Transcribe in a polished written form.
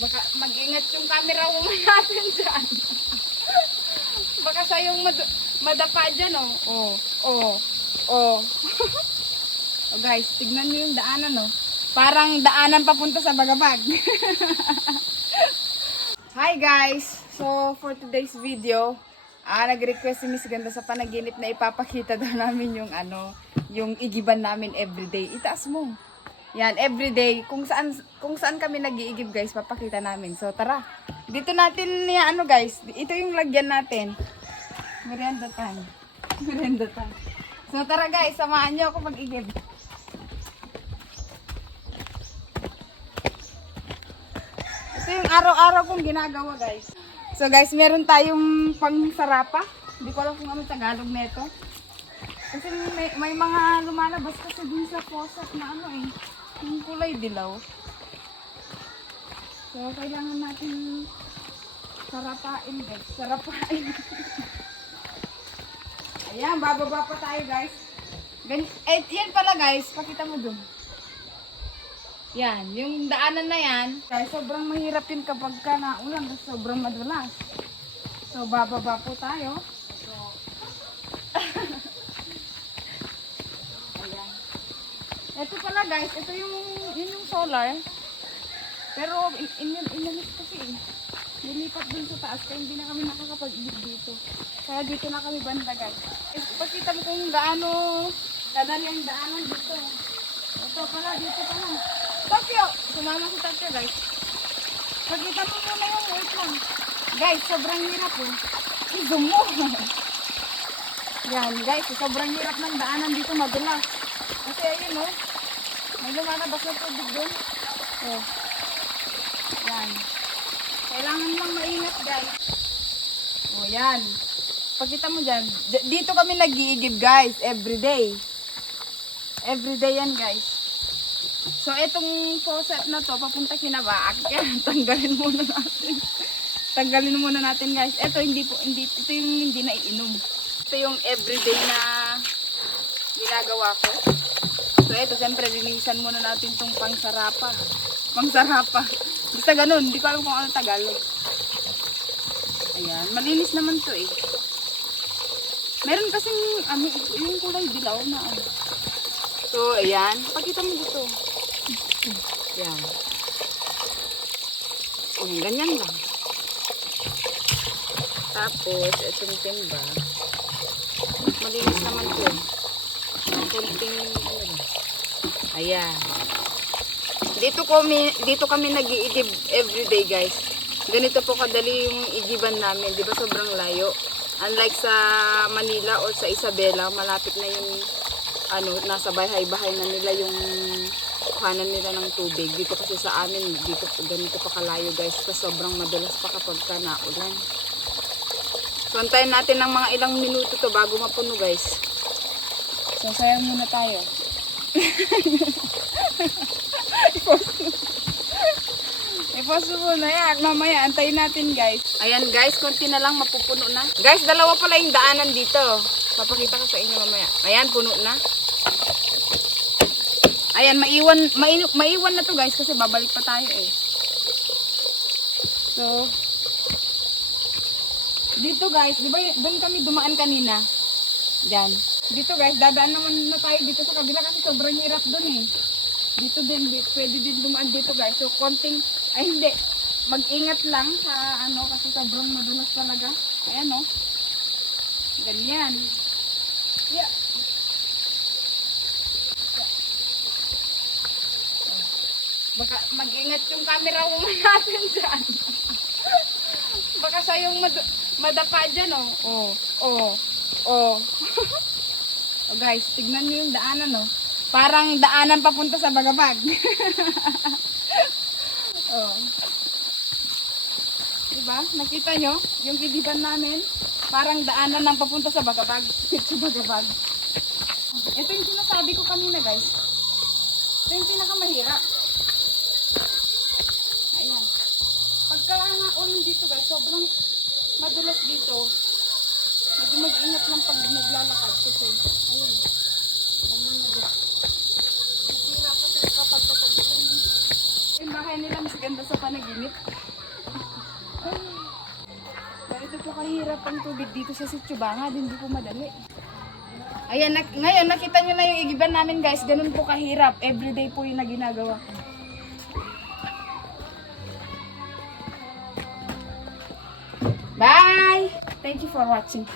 Baka mag-ingat yung camera woman natin dyan. Baka sayong madapa dyan, oh. Oh, oh, oh. Oh guys, tignan nyo yung daanan, oh. Parang daanan papunta sa Bagabag. Hi guys! So, for today's video, nag-request si Miss Ganda sa panaginip na ipapakita daw namin yung yung igiban namin everyday. Itaas mo. Yan, everyday. Kung saan kami nag-iigib guys, papakita namin. So, tara. Dito natin, guys, ito yung lagyan natin. Merienda time. Merienda time. So, tara guys, samahan nyo ako mag-igib. Ito yung araw-araw kong ginagawa guys. So guys, meron tayong pangsarapa. Hindi ko alam kung ano Tagalog nito. Kasi may mga lumalabas kasi dun sa faucet na yung kulay dilaw. So kailangan natin sarapain guys. Sarapain. Ayan, bababa pa tayo guys. Yan pala guys, pakita mo dun. Yan, yung daanan na yan, guys, sobrang mahirap yun kapag ka naulan, sobrang madulas. So, bababa po tayo. So, ayan. Ito pala guys, ito yung solar. Pero, inalis kasi nilipat dun sa taas, kaya hindi na kami nakakapag-igib dito. Kaya dito na kami banda guys. Ipakita mo kung gaano kadali ang daanan dito. Ito pala, dito pala. Tokyo! Sumama si Tokyo guys. Pagkita mo muna yung wait lang. Guys, sobrang hirap Zoom mo. Yan guys, sobrang hirap ng daanan dito madulas. Kasi ayun may lumalabas na tubig doon. Oh. Yan. Kailangan lang maingat guys. Oh yan. Pagkita mo dyan. Dito kami nag-iigib guys. Everyday. Everyday yan guys. So, itong faucet na to, papunta kinabaak. Yan, tanggalin muna natin. Tanggalin muna natin, guys. Ito, ito yung hindi na iinom. Ito yung everyday na ginagawa ko. So, ito, siyempre, linisan muna natin itong pangsarapa. Pangsarapa. Basta ganun, hindi ko alam kung ano Tagalog. Ayan, malinis naman to Meron kasing, yung kulay dilaw na So, ayan. Pakita mo dito. Yan. Ganyan lang. Tapos, itong timba. Malinis naman ito Kunting, ayan. Dito kami nag-iigib everyday guys. Ganito po kadali yung igiban namin. Di ba sobrang layo? Unlike sa Manila o sa Isabela, malapit na yung nasa bahay-bahay na nila yung kuhanan nila ng tubig. Dito kasi sa amin, dito ganito pa kalayo guys. Kasi sobrang madalas pa kapag naulan. So, antayin natin ng mga ilang minuto to bago mapuno guys. So, sayang muna tayo. I-post mo na yan. Mamaya, antayin natin guys. Ayan guys, konti na lang mapupuno na. Guys, dalawa pala yung daanan dito. Papakita ko sa inyo mamaya. Ayan, puno na. Ayan, maiwan na to guys kasi babalik pa tayo So, dito guys, di ba doon kami dumaan kanina? Diyan. Dito guys, dadaan naman na tayo dito sa kabila kasi sobrang hirap doon Dito din, pwede din dumaan dito guys. So, hindi. Mag-ingat lang sa kasi sobrang madulas talaga. Ayan Ganyan. Yeah. Baka mag-ingat yung camera woman natin dyan. Baka sayong madapa dyan Oh, oh. Oh guys, tignan nyo yung daanan Parang daanan papunta sa Bagabag. Diba? Nakita nyo? Yung igiban namin, parang daanan ng papunta sa Bagabag. Sa Bagabag. Ito yung sinasabi ko kanina guys. Ito yung pinakamahirap. Ayan. Pagka ulan dito guys, sobrang madulas dito. Medyo mag-ingat lang pag naglalakad kasi ayun. Nasira kasi kapag ulan. Yung bahay kaya nila mas ganda sa panaginip. Ganito po kahirap ang tubig dito sa Sitio Bangad, hindi po madali. Ayan, ngayon nakita nyo na yung igiban namin guys, ganun po kahirap. Everyday po yung na ginagawa ko. Bye! Thank you for watching.